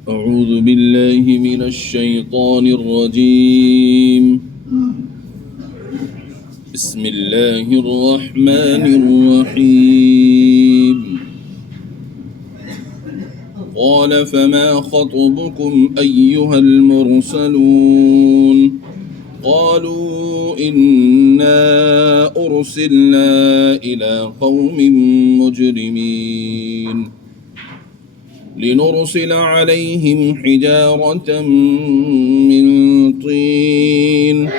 أعوذ بالله من الشيطان الرجيم. بسم الله الرحمن الرحيم. قال فما خطبكم أيها المرسلون؟ قالوا إنا أرسلنا إلى قوم مجرمين لنرسل عليهم حجارة من طين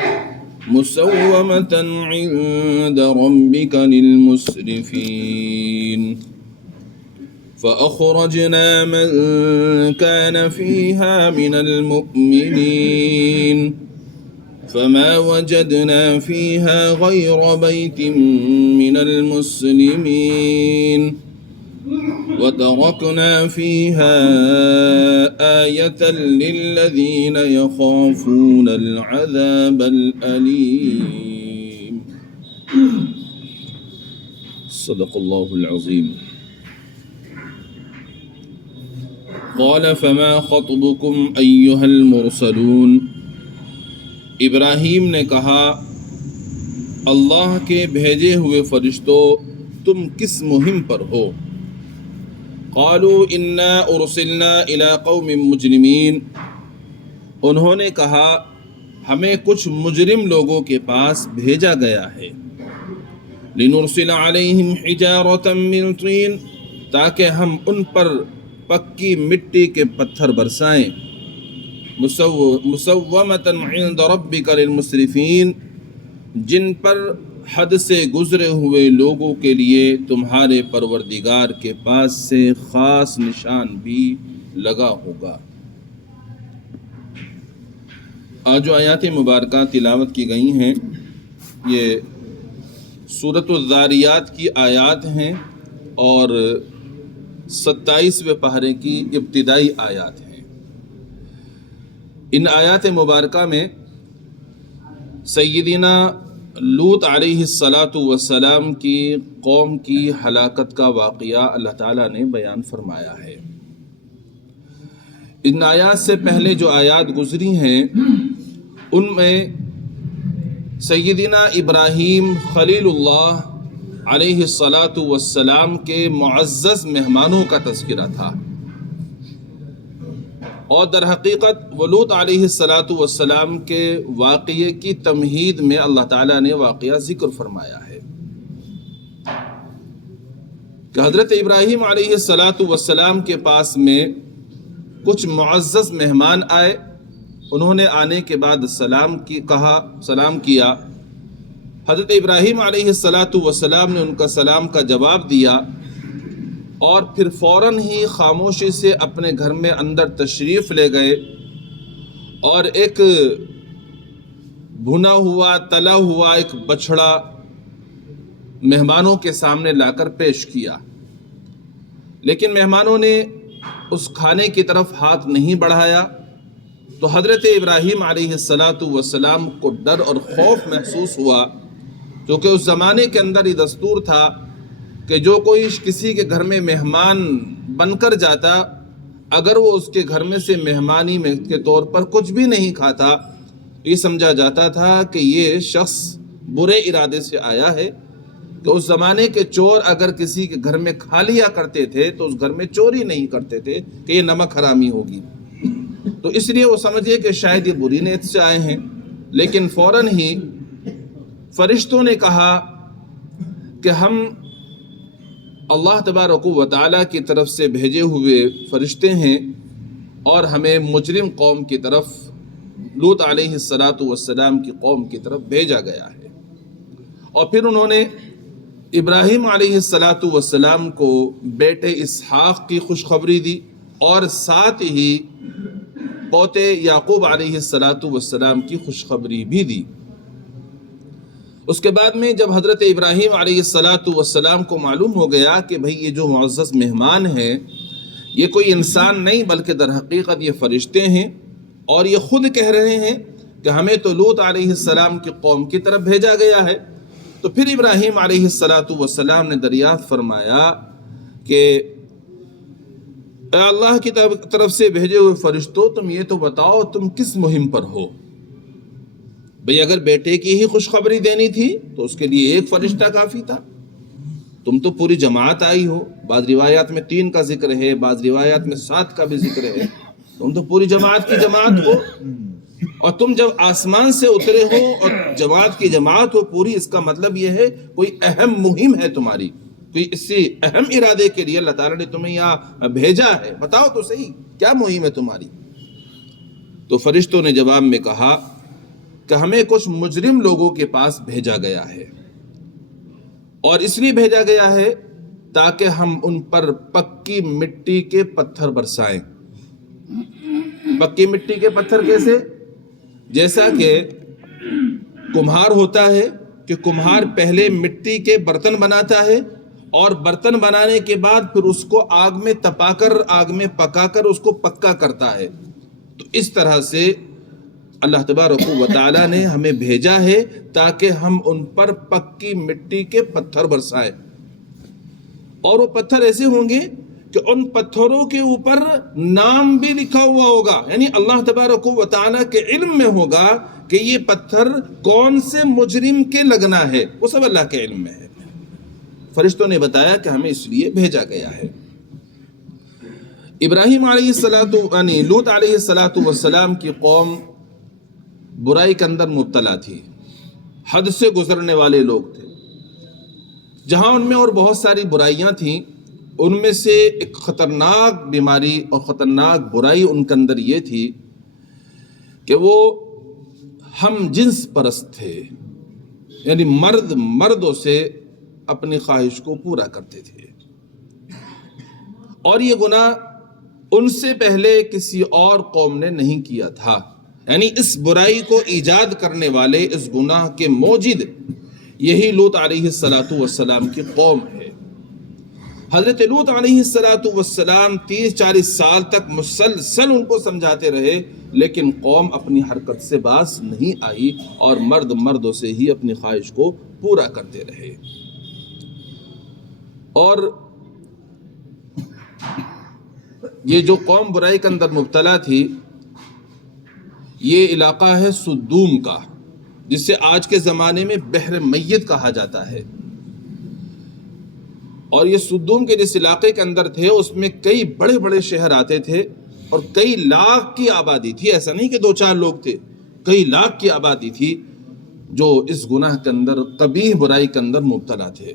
مسومة عند ربك للمسرفين فأخرجنا من كان فيها من المؤمنين فما وجدنا فيها غير بيت من المسلمين وتركنا فيها آية للذين يخافون العذاب الأليم. صدق الله العظيم. قال فما خطبكم أيها المرسلون؟ ابراہیم نے کہا اللہ کے بھیجے ہوئے فرشتوں تم کس مہم پر ہو؟ قالوا انا ارسلنا الى قوم مجرمین، انہوں نے کہا ہمیں کچھ مجرم لوگوں کے پاس بھیجا گیا ہے. لنرسل علیہم حجارۃ من طین، تاکہ ہم ان پر پکی مٹی کے پتھر برسائیں. مسومۃ عند ربک للمسرفین، جن پر حد سے گزرے ہوئے لوگوں کے لیے تمہارے پروردگار کے پاس سے خاص نشان بھی لگا ہوگا. آج جو آیات مبارکہ تلاوت کی گئی ہیں یہ سورۃ الذاریات کی آیات ہیں اور 27ویں پارے کی ابتدائی آیات ہیں. ان آیات مبارکہ میں سیدنا لوط علیہ السلام کی قوم کی ہلاکت کا واقعہ اللہ تعالیٰ نے بیان فرمایا ہے. ان آیات سے پہلے جو آیات گزری ہیں ان میں سیدنا ابراہیم خلیل اللہ علیہ السلام کے معزز مہمانوں کا تذکرہ تھا، اور در حقیقت وہ لوط علیہ السلام کے واقعے کی تمہید میں اللہ تعالیٰ نے واقعہ ذکر فرمایا ہے کہ حضرت ابراہیم علیہ السلام کے پاس میں کچھ معزز مہمان آئے. انہوں نے آنے کے بعد سلام کیا. حضرت ابراہیم علیہ السلام نے ان کا سلام کا جواب دیا اور پھر فوراً ہی خاموشی سے اپنے گھر میں اندر تشریف لے گئے اور ایک بھنا ہوا تلا ہوا ایک بچھڑا مہمانوں کے سامنے لا کر پیش کیا. لیکن مہمانوں نے اس کھانے کی طرف ہاتھ نہیں بڑھایا تو حضرت ابراہیم علیہ السلام کو ڈر اور خوف محسوس ہوا، کیونکہ اس زمانے کے اندر یہ دستور تھا کہ جو کوئی کسی کے گھر میں مہمان بن کر جاتا، اگر وہ اس کے گھر میں سے مہمانی میں کے طور پر کچھ بھی نہیں کھاتا، یہ سمجھا جاتا تھا کہ یہ شخص برے ارادے سے آیا ہے. کہ اس زمانے کے چور اگر کسی کے گھر میں کھا لیا کرتے تھے تو اس گھر میں چوری نہیں کرتے تھے کہ یہ نمک حرامی ہوگی. تو اس لیے وہ سمجھے کہ شاید یہ بری نیت سے آئے ہیں. لیکن فوراً ہی فرشتوں نے کہا کہ ہم اللہ تبارک و تعالیٰ کی طرف سے بھیجے ہوئے فرشتے ہیں اور ہمیں مجرم قوم کی طرف، لوط علیہ السلام کی قوم کی طرف بھیجا گیا ہے. اور پھر انہوں نے ابراہیم علیہ السلام کو بیٹے اسحاق کی خوشخبری دی اور ساتھ ہی پوتے یعقوب علیہ السلام کی خوشخبری بھی دی. اس کے بعد میں جب حضرت ابراہیم علیہ السلام کو معلوم ہو گیا کہ بھئی یہ جو معزز مہمان ہیں یہ کوئی انسان نہیں بلکہ در حقیقت یہ فرشتے ہیں اور یہ خود کہہ رہے ہیں کہ ہمیں تو لوط علیہ السلام کی قوم کی طرف بھیجا گیا ہے، تو پھر ابراہیم علیہ السلام نے دریافت فرمایا کہ اے اللہ کی طرف سے بھیجے ہوئے فرشتوں، تم یہ تو بتاؤ تم کس مہم پر ہو؟ بھئی اگر بیٹے کی ہی خوشخبری دینی تھی تو اس کے لیے ایک فرشتہ کافی تھا، تم تو پوری جماعت آئی ہو، بعض روایات میں 3 کا ذکر ہے، بعض روایات میں 7 کا بھی ذکر ہے، تم تو پوری جماعت کی جماعت ہو، اور تم جب آسمان سے اترے ہو اور جماعت کی جماعت ہو پوری، اس کا مطلب یہ ہے کوئی اہم مہم ہے تمہاری، کوئی اس سے اہم ارادے کے لیے اللہ تعالیٰ نے تمہیں یہاں بھیجا ہے، بتاؤ تو صحیح کیا مہم ہے تمہاری؟ تو فرشتوں نے جواب میں کہا کہ ہمیں کچھ مجرم لوگوں کے پاس بھیجا گیا ہے، اور اس لیے بھیجا گیا ہے تاکہ ہم ان پر پکی مٹی کے پتھر برسائیں۔ پکی مٹی کے پتھر کیسے؟ جیسا کہ کمہار ہوتا ہے کہ کمہار پہلے مٹی کے برتن بناتا ہے، اور برتن بنانے کے بعد پھر اس کو آگ میں تپا کر، آگ میں پکا کر اس کو پکا کرتا ہے، تو اس طرح سے اللہ تبارک و تعالیٰ نے ہمیں بھیجا ہے تاکہ ہم ان پر پکی مٹی کے پتھر برسائیں، اور وہ پتھر ایسے ہوں گے کہ ان پتھروں کے اوپر نام بھی لکھا ہوا ہوگا، یعنی اللہ تبارک و تعالیٰ کے علم میں ہوگا کہ یہ پتھر کون سے مجرم کے لگنا ہے، وہ سب اللہ کے علم میں ہے۔ فرشتوں نے بتایا کہ ہمیں اس لیے بھیجا گیا ہے۔ ابراہیم یعنی لوط علیہ السلام کی قوم برائی کے اندر مبتلا تھی، حد سے گزرنے والے لوگ تھے، جہاں ان میں اور بہت ساری برائیاں تھیں، ان میں سے ایک خطرناک بیماری اور خطرناک برائی ان کے اندر یہ تھی کہ وہ ہم جنس پرست تھے، یعنی مردوں سے اپنی خواہش کو پورا کرتے تھے، اور یہ گناہ ان سے پہلے کسی اور قوم نے نہیں کیا تھا، یعنی اس برائی کو ایجاد کرنے والے، اس گناہ کے موجد یہی لوط علیہ السلام کی قوم ہے۔ حضرت لوط علیہ السلام 30-40 سال تک مسلسل ان کو سمجھاتے رہے، لیکن قوم اپنی حرکت سے باز نہیں آئی، اور مردوں سے ہی اپنی خواہش کو پورا کرتے رہے۔ اور یہ جو قوم برائی کے اندر مبتلا تھی، یہ علاقہ ہے سدوم کا، جسے آج کے زمانے میں بحر میت کہا جاتا ہے، اور یہ سدوم کے جس علاقے کے اندر تھے اس میں کئی بڑے بڑے شہر آتے تھے، اور کئی لاکھ کی آبادی تھی، ایسا نہیں کہ 2-4 لوگ تھے، کئی لاکھ کی آبادی تھی جو اس گناہ کے اندر، قبیح برائی کے اندر مبتلا تھے۔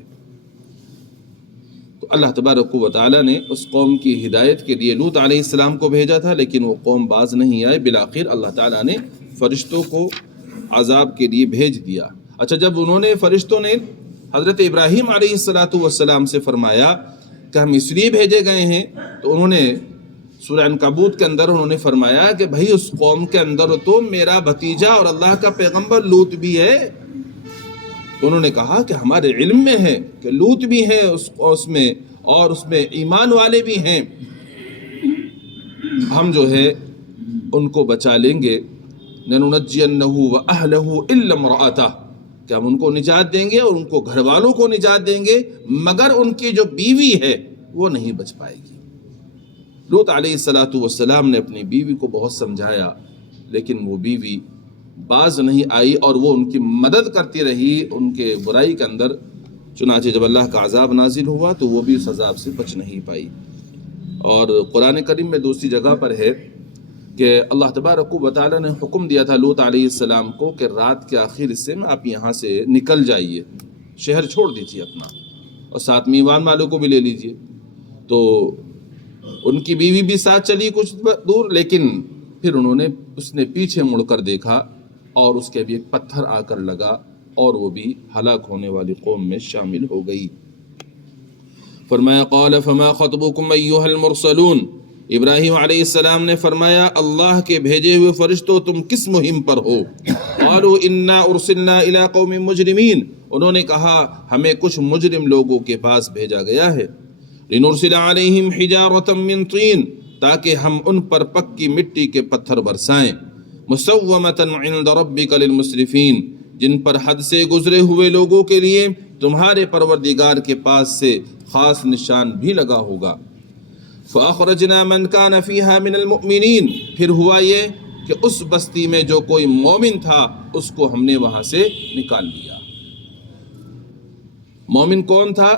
تو اللہ تبارک و تعالیٰ نے اس قوم کی ہدایت کے لیے لوط علیہ السلام کو بھیجا تھا، لیکن وہ قوم باز نہیں آئے، بالآخر اللہ تعالیٰ نے فرشتوں کو عذاب کے لیے بھیج دیا۔ اچھا، جب فرشتوں نے حضرت ابراہیم علیہ السلام سے فرمایا کہ ہم اس لیے بھیجے گئے ہیں، تو انہوں نے سورہ عنکبوت کے اندر انہوں نے فرمایا کہ بھائی اس قوم کے اندر تو میرا بھتیجا اور اللہ کا پیغمبر لوط بھی ہے۔ تو انہوں نے کہا کہ ہمارے علم میں ہے کہ لوط بھی ہے اس میں، اور اس میں ایمان والے بھی ہیں، ہم جو ہے ان کو بچا لیں گے، لَنُنَجِّيَنَّهُ وَأَهْلَهُ إِلَّا امْرَأَتَهُ، کہ ہم ان کو نجات دیں گے اور ان کو گھر والوں کو نجات دیں گے، مگر ان کی جو بیوی ہے وہ نہیں بچ پائے گی۔ لوط علیہ السلام نے اپنی بیوی کو بہت سمجھایا، لیکن وہ بیوی باز نہیں آئی، اور وہ ان کی مدد کرتی رہی ان کے برائی کے اندر۔ چنانچہ جب اللہ کا عذاب نازل ہوا تو وہ بھی اس عذاب سے بچ نہیں پائی۔ اور قرآن کریم میں دوسری جگہ پر ہے کہ اللہ تبارک و تعالیٰ نے حکم دیا تھا لوط علیہ السلام کو کہ رات کے آخر حصے میں آپ یہاں سے نکل جائیے، شہر چھوڑ دیجیے اپنا، اور ساتھ میں ایمان والوں کو بھی لے لیجیے۔ تو ان کی بیوی بھی ساتھ چلی کچھ دور، لیکن پھر اس نے پیچھے مڑ کر دیکھا، اور اس کے بھی ایک پتھر آ کر لگا، اور وہ بھی ہلاک ہونے والی قوم میں شامل ہو گئی۔ فرمایا قال فما خطبكم ایھا المرسلون، ابراہیم علیہ السلام نے فرمایا اللہ کے بھیجے ہوئے فرشتوں تم کس مہم پر ہو؟ قالوا انا ارسلنا الى قوم مجرمین، انہوں نے کہا ہمیں کچھ مجرم لوگوں کے پاس بھیجا گیا ہے، لنرسل علیہم حجارۃ من طین، تاکہ ہم ان پر پکی مٹی کے پتھر برسائیں، مسومۃ عند ربک للمسرفین، جن پر حد سے گزرے ہوئے لوگوں کے لیے تمہارے پروردگار کے پاس سے خاص نشان بھی لگا ہوگا۔ فَأَخْرَجْنَا مَنْ كَانَ فِيهَا مِنَ الْمُؤْمِنِينَ، پھر ہوا یہ کہ اس بستی میں جو کوئی مومن تھا اس کو ہم نے وہاں سے نکال لیا۔ مومن کون تھا؟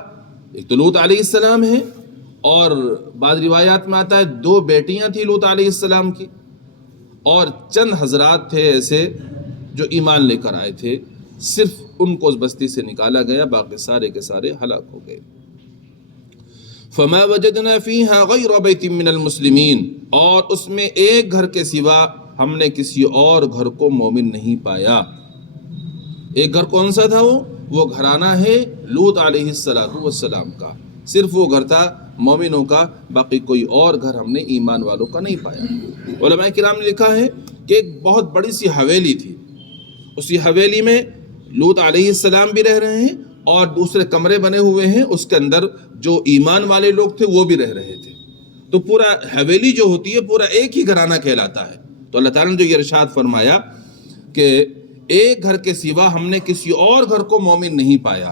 ایک تو لوط علیہ السلام ہے، اور بعض روایات میں آتا ہے 2 بیٹیاں تھیں لوط علیہ السلام کی، اور چند حضرات تھے ایسے جو ایمان لے کر آئے تھے، صرف ان کو اس بستی سے نکالا گیا، باقی سارے کے سارے ہلاک ہو گئے۔ فما وجدنا فیہا غیر بیت من المسلمین، اور اس میں ایک گھر کے سوا ہم نے کسی اور گھر کو مومن نہیں پایا۔ ایک گھر کون سا تھا؟ وہ گھرانہ ہے لوط علیہ السلام کا، صرف وہ گھر تھا مومنوں کا، باقی کوئی اور گھر ہم نے ایمان والوں کا نہیں پایا۔ علماء کرام نے لکھا ہے کہ ایک بہت بڑی سی حویلی تھی، اسی حویلی میں لوط علیہ السلام بھی رہ رہے ہیں، اور دوسرے کمرے بنے ہوئے ہیں، اس کے اندر جو ایمان والے لوگ تھے وہ بھی رہ رہے تھے۔ تو پورا حویلی جو ہوتی ہے پورا ایک ہی گھرانہ کہلاتا ہے۔ تو اللہ تعالیٰ نے جو یہ ارشاد فرمایا کہ ایک گھر کے سوا ہم نے کسی اور گھر کو مومن نہیں پایا،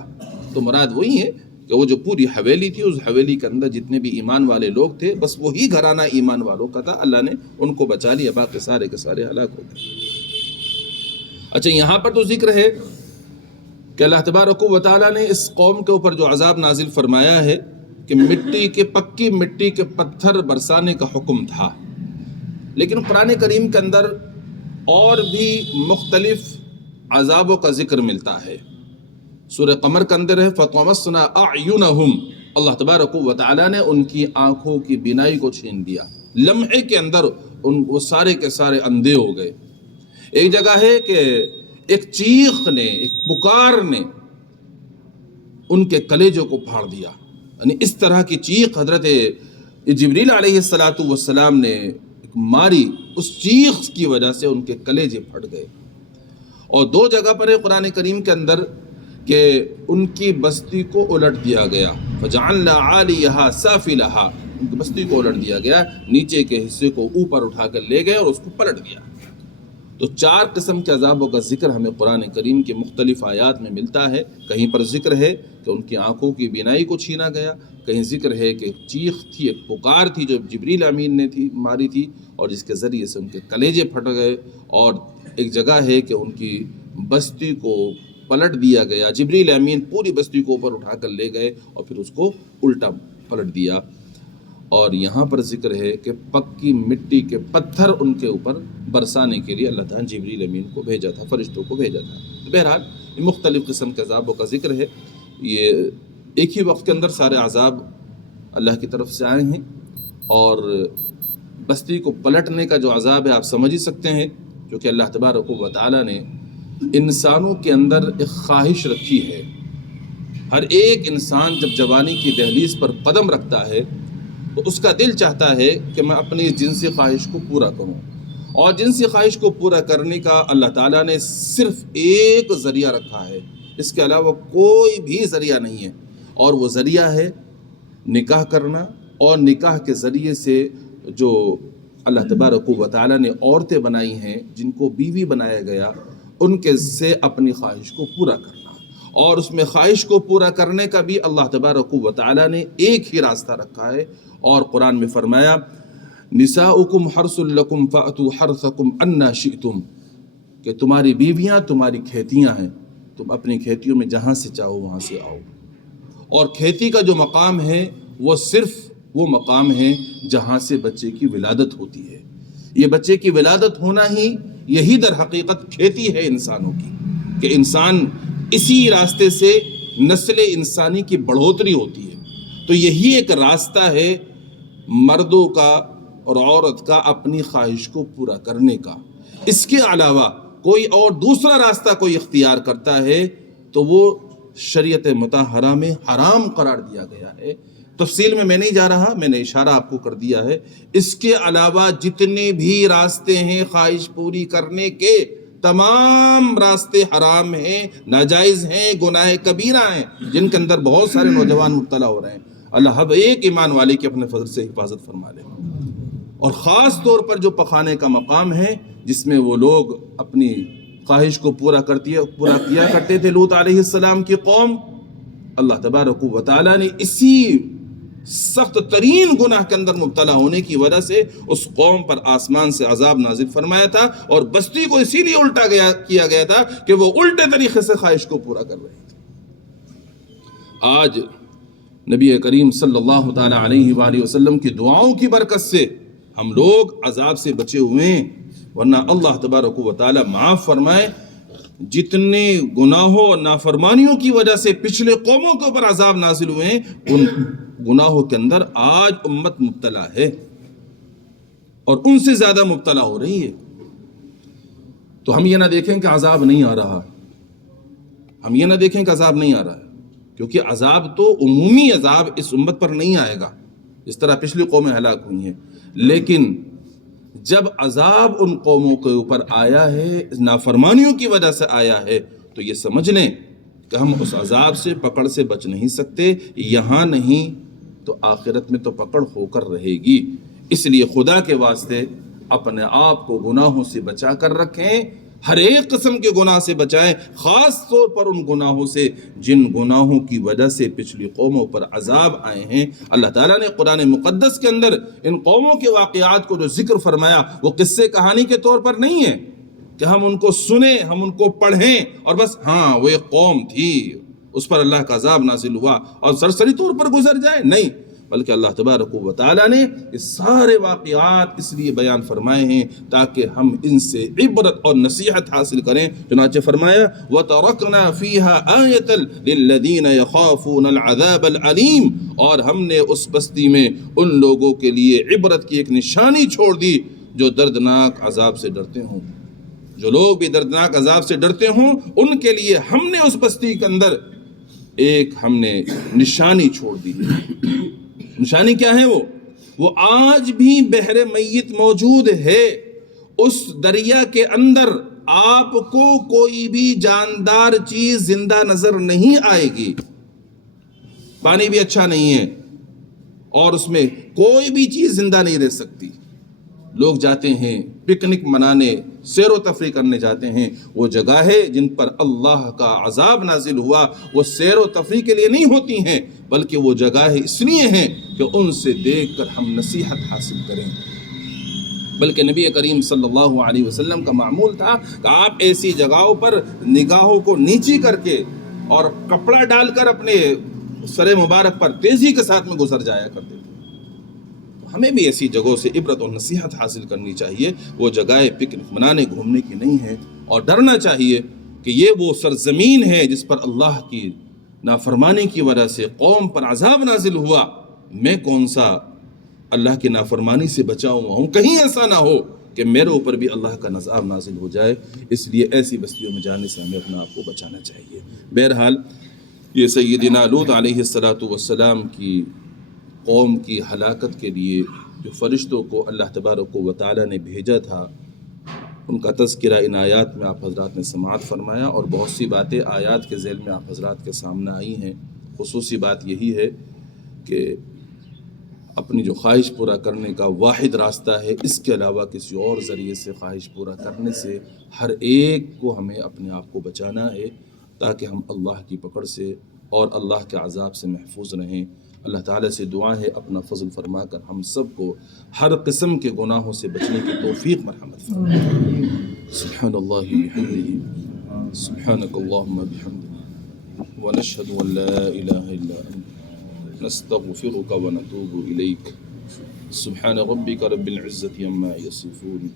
تو مراد وہی ہے کہ وہ جو پوری حویلی تھی، اس حویلی کے اندر جتنے بھی ایمان والے لوگ تھے بس وہی گھرانہ ایمان والوں کا تھا، اللہ نے ان کو بچا لیا، باقی سارے کے سارے ہلاک ہو گئے۔ اچھا، یہاں پر تو ذکر ہے کہ اللہ تبارک و تعالیٰ نے اس قوم کے اوپر جو عذاب نازل فرمایا ہے کہ پکی مٹی کے پتھر برسانے کا حکم تھا، لیکن قرآن کریم کے اندر اور بھی مختلف عذابوں کا ذکر ملتا ہے۔ سورہ قمر کے اندر ہے فَطَمَسْنَا أَعْيُنَهُمْ، اللہ تبارک و تعالیٰ نے ان کی آنکھوں کی بینائی کو چھین دیا، لمحے کے اندر وہ سارے کے سارے اندھے ہو گئے۔ ایک جگہ ہے کہ ایک چیخ نے، ایک پکار نے ان کے کلیجوں کو پھاڑ دیا، یعنی اس طرح کی چیخ حضرت جبریل علیہ السلام نے ماری، اس چیخ کی وجہ سے ان کے کلیجے پھٹ گئے۔ اور 2 جگہ پر ہے قرآن کریم کے اندر کہ ان کی بستی کو الٹ دیا گیا، فَجَعَلْنَا عَالِيَهَا سَافِلَهَا، ان کی بستی کو الٹ دیا گیا، نیچے کے حصے کو اوپر اٹھا کر لے گئے اور اس کو پلٹ دیا۔ تو 4 قسم کے عذابوں کا ذکر ہمیں قرآن کریم کے مختلف آیات میں ملتا ہے۔ کہیں پر ذکر ہے کہ ان کی آنکھوں کی بینائی کو چھینا گیا، کہیں ذکر ہے کہ ایک چیخ تھی، ایک پکار تھی جو جبریل امین نے ماری تھی اور جس کے ذریعے سے ان کے کلیجے پھٹ گئے، اور ایک جگہ ہے کہ ان کی بستی کو پلٹ دیا گیا، جبریل امین پوری بستی کو اوپر اٹھا کر لے گئے اور پھر اس کو الٹا پلٹ دیا۔ اور یہاں پر ذکر ہے کہ پکی مٹی کے پتھر ان کے اوپر برسانے کے لیے اللہ تعالیٰ نے جبریل امین کو بھیجا تھا، فرشتوں کو بھیجا تھا۔ بہرحال یہ مختلف قسم کے عذابوں کا ذکر ہے، یہ ایک ہی وقت کے اندر سارے عذاب اللہ کی طرف سے آئے ہیں، اور بستی کو پلٹنے کا جو عذاب ہے آپ سمجھ ہی سکتے ہیں، کیونکہ اللہ تبارک و تعالیٰ نے انسانوں کے اندر ایک خواہش رکھی ہے۔ ہر ایک انسان جب جوانی کی دہلیز پر قدم رکھتا ہے تو اس کا دل چاہتا ہے کہ میں اپنی جنسی خواہش کو پورا کروں، اور جنسی خواہش کو پورا کرنے کا اللہ تعالیٰ نے صرف ایک ذریعہ رکھا ہے، اس کے علاوہ کوئی بھی ذریعہ نہیں ہے، اور وہ ذریعہ ہے نکاح کرنا، اور نکاح کے ذریعے سے جو اللہ تبارک و تعالیٰ نے عورتیں بنائی ہیں جن کو بیوی بنایا گیا، ان کے سے اپنی خواہش کو پورا کرنا، اور اس میں خواہش کو پورا کرنے کا بھی اللہ تبارک و تعالیٰ نے ایک ہی راستہ رکھا ہے، اور قرآن میں فرمایا نساؤکم حرث لکم فأتوا حرثکم انا شئتم، کہ تمہاری بیویاں تمہاری کھیتیاں ہیں، تم اپنی کھیتیوں میں جہاں سے چاہو وہاں سے آؤ۔ اور کھیتی کا جو مقام ہے وہ صرف وہ مقام ہے جہاں سے بچے کی ولادت ہوتی ہے، یہ بچے کی ولادت ہونا ہی یہی در حقیقت کھیتی ہے انسانوں کی، کہ انسان اسی راستے سے نسل انسانی کی بڑھوتری ہوتی ہے۔ تو یہی ایک راستہ ہے مردوں کا اور عورت کا اپنی خواہش کو پورا کرنے کا، اس کے علاوہ کوئی اور دوسرا راستہ کوئی اختیار کرتا ہے تو وہ شریعت مطہرہ میں حرام قرار دیا گیا ہے۔ تفصیل میں نہیں جا رہا، میں نے اشارہ آپ کو کر دیا ہے۔ اس کے علاوہ جتنے بھی راستے ہیں خواہش پوری کرنے کے، تمام راستے حرام ہیں، ناجائز ہیں، گناہ کبیرہ ہیں، جن کے اندر بہت سارے نوجوان مبتلا ہو رہے ہیں۔ اللہ ہر ایک ایمان والے کی اپنے فضل سے حفاظت فرما لے۔ اور خاص طور پر جو پخانے کا مقام ہے جس میں وہ لوگ اپنی خواہش کو پورا کیا کرتے تھے، لوط علیہ السلام کی قوم، اللہ تبارک و تعالیٰ نے اسی سخت ترین گناہ کے اندر مبتلا ہونے کی وجہ سے اس قوم پر آسمان سے عذاب نازل فرمایا تھا، اور بستی کو اسی لیے الٹا کیا گیا تھا کہ وہ الٹے طریقے سے خواہش کو پورا کر رہے تھے۔ آج نبی کریم صلی اللہ تعالی علیہ وآلہ وسلم کی دعاؤں کی برکت سے ہم لوگ عذاب سے بچے ہوئے ہیں، ورنہ اللہ تبارک و تعالی معاف فرمائے، جتنے گناہوں اور نافرمانیوں کی وجہ سے پچھلے قوموں کے اوپر عذاب نازل ہوئے ہیں، ان گناہوں کے اندر آج امت مبتلا ہے اور ان سے زیادہ مبتلا ہو رہی ہے۔ تو ہم یہ نہ دیکھیں کہ عذاب نہیں آ رہا، ہم یہ نہ دیکھیں کہ عذاب نہیں آ رہا ہے، کیونکہ عذاب تو عمومی عذاب اس امت پر نہیں آئے گا، اس طرح پچھلی قومیں ہلاک ہوئی ہیں، لیکن جب عذاب ان قوموں کے اوپر آیا ہے، نافرمانیوں کی وجہ سے آیا ہے، تو یہ سمجھ لیں کہ ہم اس عذاب سے پکڑ سے بچ نہیں سکتے، یہاں نہیں تو آخرت میں تو پکڑ ہو کر رہے گی۔ اس لیے خدا کے واسطے اپنے آپ کو گناہوں سے بچا کر رکھیں، ہر ایک قسم کے گناہ سے بچائیں، خاص طور پر ان گناہوں سے جن گناہوں کی وجہ سے پچھلی قوموں پر عذاب آئے ہیں۔ اللہ تعالیٰ نے قرآن مقدس کے اندر ان قوموں کے واقعات کو جو ذکر فرمایا وہ قصے کہانی کے طور پر نہیں ہے کہ ہم ان کو سنیں، ہم ان کو پڑھیں اور بس ہاں وہ ایک قوم تھی، اس پر اللہ کا عذاب نازل ہوا اور سرسری طور پر گزر جائے، نہیں، بلکہ اللہ تبارک و تعالیٰ نے اس سارے واقعات اس لیے بیان فرمائے ہیں تاکہ ہم ان سے عبرت اور نصیحت حاصل کریں۔ چنانچہ فرمایا وَتَرَكْنَا فِيهَا آيَةً لِلَّذِينَ يَخَافُونَ الْعَذَابَ الْعَلِيمَ، اور ہم نے اس بستی میں ان لوگوں کے لیے عبرت کی ایک نشانی چھوڑ دی جو دردناک عذاب سے ڈرتے ہوں۔ جو لوگ بھی دردناک عذاب سے ڈرتے ہوں ان کے لیے ہم نے اس بستی کے اندر ایک ہم نے نشانی چھوڑ دی۔ نشانی کیا ہے؟ وہ آج بھی بحر میت موجود ہے، اس دریا کے اندر آپ کو کوئی بھی جاندار چیز زندہ نظر نہیں آئے گی، پانی بھی اچھا نہیں ہے اور اس میں کوئی بھی چیز زندہ نہیں رہ سکتی۔ لوگ جاتے ہیں پکنک منانے، سیر و تفریح کرنے جاتے ہیں، وہ جگہ ہے جن پر اللہ کا عذاب نازل ہوا، وہ سیر و تفریح کے لیے نہیں ہوتی ہیں بلکہ وہ جگہ ہے اس لیے ہیں کہ ان سے دیکھ کر ہم نصیحت حاصل کریں۔ بلکہ نبی کریم صلی اللہ علیہ وسلم کا معمول تھا کہ آپ ایسی جگہوں پر نگاہوں کو نیچی کر کے اور کپڑا ڈال کر اپنے سر مبارک پر تیزی کے ساتھ میں گزر جایا کرتے تھے۔ ہمیں بھی ایسی جگہوں سے عبرت اور نصیحت حاصل کرنی چاہیے، وہ جگہیں پکنک منانے گھومنے کی نہیں ہیں، اور ڈرنا چاہیے کہ یہ وہ سرزمین ہے جس پر اللہ کی نافرمانی کی وجہ سے قوم پر عذاب نازل ہوا، میں کون سا اللہ کی نافرمانی سے بچا ہوا ہوں، کہیں ایسا نہ ہو کہ میرے اوپر بھی اللہ کا عذاب نازل ہو جائے۔ اس لیے ایسی بستیوں میں جانے سے ہمیں اپنے آپ کو بچانا چاہیے۔ بہرحال یہ سیدنا لوط علیہ السلام کی قوم کی ہلاکت کے لیے جو فرشتوں کو اللہ تبارک و تعالیٰ نے بھیجا تھا، ان کا تذکرہ ان آیات میں آپ حضرات نے سماعت فرمایا، اور بہت سی باتیں آیات کے ذیل میں آپ حضرات کے سامنے آئی ہیں۔ خصوصی بات یہی ہے کہ اپنی جو خواہش پورا کرنے کا واحد راستہ ہے، اس کے علاوہ کسی اور ذریعے سے خواہش پورا کرنے سے ہر ایک کو ہمیں اپنے آپ کو بچانا ہے تاکہ ہم اللہ کی پکڑ سے اور اللہ کے عذاب سے محفوظ رہیں۔ اللہ تعالیٰ سے دعا ہے اپنا فضل فرما کر ہم سب کو ہر قسم کے گناہوں سے بچنے کی توفیق مرحمت فرمائے۔ سبحان اللہ بحمدہ، سبحانک اللہم بحمدک، ونشہد ان لا الہ الا انت، نستغفرک ونتوب الیک۔ سبحان ربک رب العزة عما یصفون،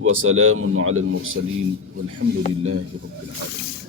وسلام علی المرسلین، والحمد للہ رب العالمین۔